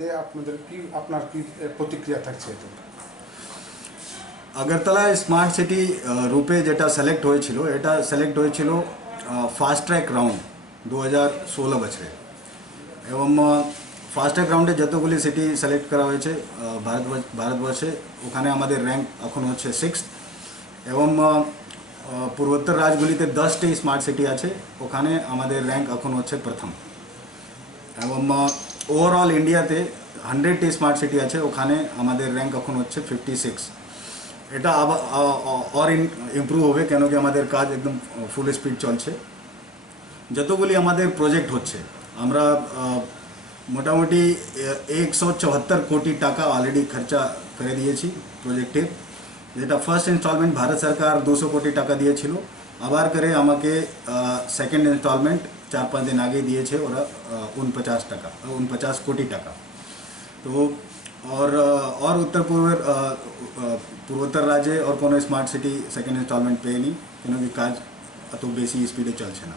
আপনাদের কি আপনার কি প্রতিক্রিয়া থাকছে এতে? আগরতলা স্মার্ট সিটি রূপে যেটা সিলেক্ট হয়েছিল এটা সিলেক্ট হয়েছিল ফাস্ট ট্র্যাক রাউন্ড 2016 বছরে এবং ফাস্ট ট্র্যাক রাউন্ডে যতগুলি সিটি সিলেক্ট করা হয়েছে ভারতবর্ষে ওখানে আমাদের র্যাঙ্ক এখন হচ্ছে 6th এবং পূর্বোত্তর রাজ্যগুলিতে 10টি স্মার্ট সিটি আছে ওখানে আমাদের র্যাঙ্ক এখন হচ্ছে প্রথম এবং ওভারঅল ইন্ডিয়াতে 100টি স্মার্ট সিটি আছে ওখানে আমাদের র্যাঙ্ক এখন হচ্ছে 56। এটা আর ইমপ্রুভ হবে কেন কি আমাদের কাজ একদম ফুল স্পিড চলছে। যতগুলি আমাদের প্রজেক্ট হচ্ছে আমরা মোটামুটি 174 কোটি টাকা অলরেডি খরচা করে দিয়েছি প্রজেক্টে, যেটা ফার্স্ট ইনস্টলমেন্ট ভারত সরকার 200 কোটি টাকা দিয়েছিল, আবার করে আমাকে সেকেন্ড ইনস্টলমেন্ট 4-5 দিন আগে দিয়েছে ওরা 49 কোটি টাকা। তো और उत्तर पूर्वोत्तर राज्य और कोनो स्मार्ट सिटी सेकेंड इन्स्टलमेंट पेयनी क्योंकि काज अत बेसि स्पीडे चलছে না।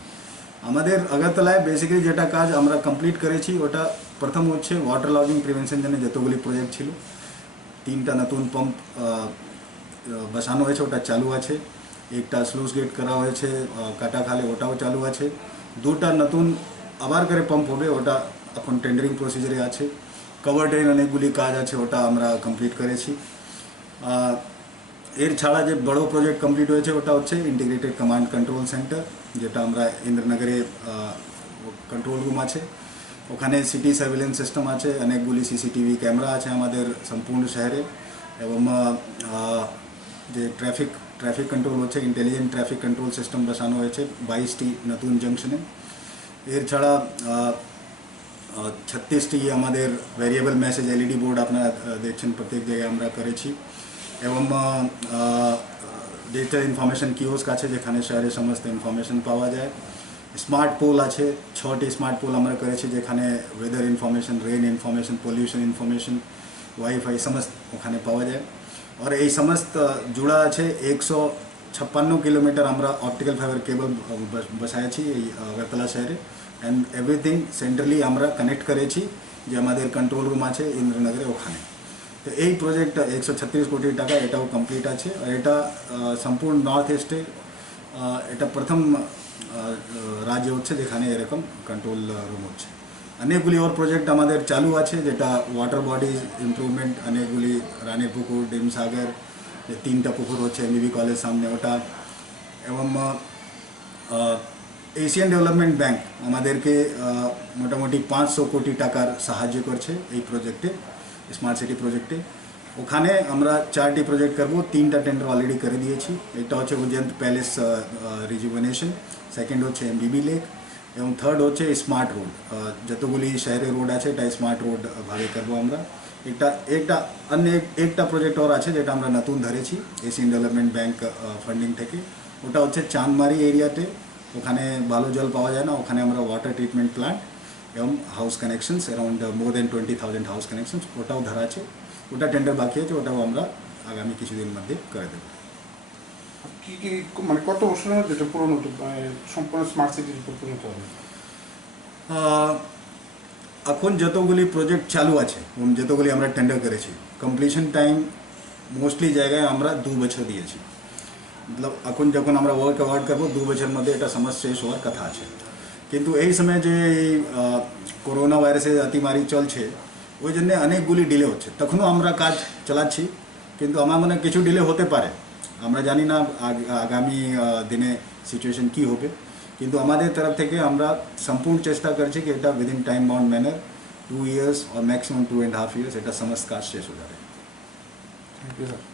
আমাদের আগরতলায় বেসিক্যালি যেটা কাজ আমরা কমপ্লিট করেছি ওটা প্রথম হচ্ছে ওয়াটার লগিং প্রিভেনশন জন্য যতগুলি প্রজেক্ট ছিল 3টা নতুন পাম্প বসানো হয়েছে ওটা চালু আছে, একটা স্লুইস গেট করা হয়েছে কাটাখালে ওটাও চালু আছে, 2টা নতুন আবার করে পাম্প হবে ওটা এখন টেন্ডারিং প্রসিজারে আছে, কভার ড্রেন অনেকগুলি কাজ আছে ওটা আমরা কমপ্লিট করেছি। এর ছাড়া যে বড় প্রজেক্ট কমপ্লিট হয়েছে ওটা হচ্ছে ইন্টিগ্রেটেড কমান্ড কন্ট্রোল সেন্টার, যেটা আমরা ইন্দ্রনগরে কন্ট্রোল রুম আছে, ওখানে সিটি সার্ভিলেন্স সিস্টেম আছে, অনেকগুলি সিসিটিভি ক্যামেরা আছে আমাদের সম্পূর্ণ শহরে এবং যে ট্রাফিক কন্ট্রোল হচ্ছে ইন্টেলিজেন্ট ট্রাফিক কন্ট্রোল সিস্টেম বসানো হয়েছে 22টি নতুন জংশনে। এর ছাড়া 36টি আমাদের ভেরিয়েবল মেসেজ এলইডি বোর্ড আপনারা দেখছেন প্রত্যেক জায়গায় আমরা করেছি এবং ডিজিটাল ইনফরমেশন কিওস্ক আছে যেখানে শহরে সমস্ত ইনফরমেশন পাওয়া যায়, স্মার্ট পোল আছে 6টি স্মার্ট পোল আমরা করেছি যেখানে weather information, rain information, pollution information, wifi সমস্ত ওখানে পাওয়া যায়। और এই সমস্ত জুড়া আছে 156 কিলোমিটার আমরা অপটিক্যাল ফাইবার কেবল বসাইছি এই আগরতলা শহরে অ্যান্ড এভরিথিং সেন্ট্রালি আমরা কানেক্ট করেছি যে আমাদের কন্ট্রোল রুম আছে ইন্দ্রনগরে ওখানে। তো এই প্রজেক্ট 136 কোটি টাকা এটাও কমপ্লিট আছে আর এটা সম্পূর্ণ নর্থ ইস্টে এটা প্রথম রাজ্য হচ্ছে যেখানে এরকম কন্ট্রোল রুম হচ্ছে। অনেকগুলি ওর প্রজেক্ট আমাদের চালু আছে যেটা ওয়াটার বডিজ ইমপ্রুভমেন্ট, অনেকগুলি রানীর পুকুর, ডিমসাগর, 3টা পুকুর হচ্ছে এমবিবি কলেজ সামনে ওটা এবং এশিয়ান ডেভেলপমেন্ট ব্যাংক আমাদেরকে মোটামুটি 500 কোটি টাকার সাহায্য করছে এই প্রজেক্টে স্মার্ট সিটি প্রজেক্টে। ওখানে আমরা 4টি প্রজেক্ট করব, 3টা টেন্ডার অলরেডি করে দিয়েছি। একটা হচ্ছে উজ্জয়ন্ত প্যালেস রিজুভেনেশন, সেকেন্ড হচ্ছে এমবিবি লেক এবং থার্ড হচ্ছে স্মার্ট রোড। যতগুলি শহরে রোড আছে এটা স্মার্ট রোড ভাবে করবো আমরা। একটা প্রজেক্ট ওর আছে যেটা আমরা নতুন ধরেছি এশিয়ান ডেভেলপমেন্ট ব্যাংক ফান্ডিং থেকে, ওটা হচ্ছে চাঁদমারি এরিয়াতে, ওখানে ভালো জল পাওয়া যায় না, ওখানে আমরা ওয়াটার ট্রিটমেন্ট প্ল্যান্ট এবং হাউস কানেকশনস অ্যারাউন্ড মোর দেন 20,000 হাউস কানেকশনস ওটাও ধরা আছে, ওটা টেন্ডার বাকি আছে, ওটাও আমরা আগামী কিছুদিন মধ্যে করে দেবো। কি কি মানে কত বছরের মধ্যে এটা পুরনো সম্পূর্ণ স্মার্ট সিটির উপর পরিণত হবে? এখন যতগুলি প্রজেক্ট চালু আছে এবং যতগুলি আমরা টেন্ডার করেছি কমপ্লিশন টাইম মোস্টলি জায়গায় আমরা 2 বছর দিয়েছি। মতলব এখন যখন আমরা ওয়ার্ক অ্যাওয়ার্ড করবো 2 বছরের মধ্যে এটা সমস্ত শেষ হওয়ার কথা আছে, কিন্তু এই সময় যে করোনা ভাইরাসের অতিমারি চলছে ওই জন্য অনেকগুলি ডিলে হচ্ছে, তখনও আমরা কাজ চালাচ্ছি কিন্তু আমার মনে কিছু ডিলে হতে পারে, আমরা জানি না আগামী দিনে সিচুয়েশন কি হবে, কিন্তু আমাদের তরফ থেকে আমরা সম্পূর্ণ চেষ্টা করছি कि এটা within time bound manner 2 years और मैक्सिमम 2.5 years এটা সমস্ত কাজ শেষ হয়ে যাবে। Thank you sir.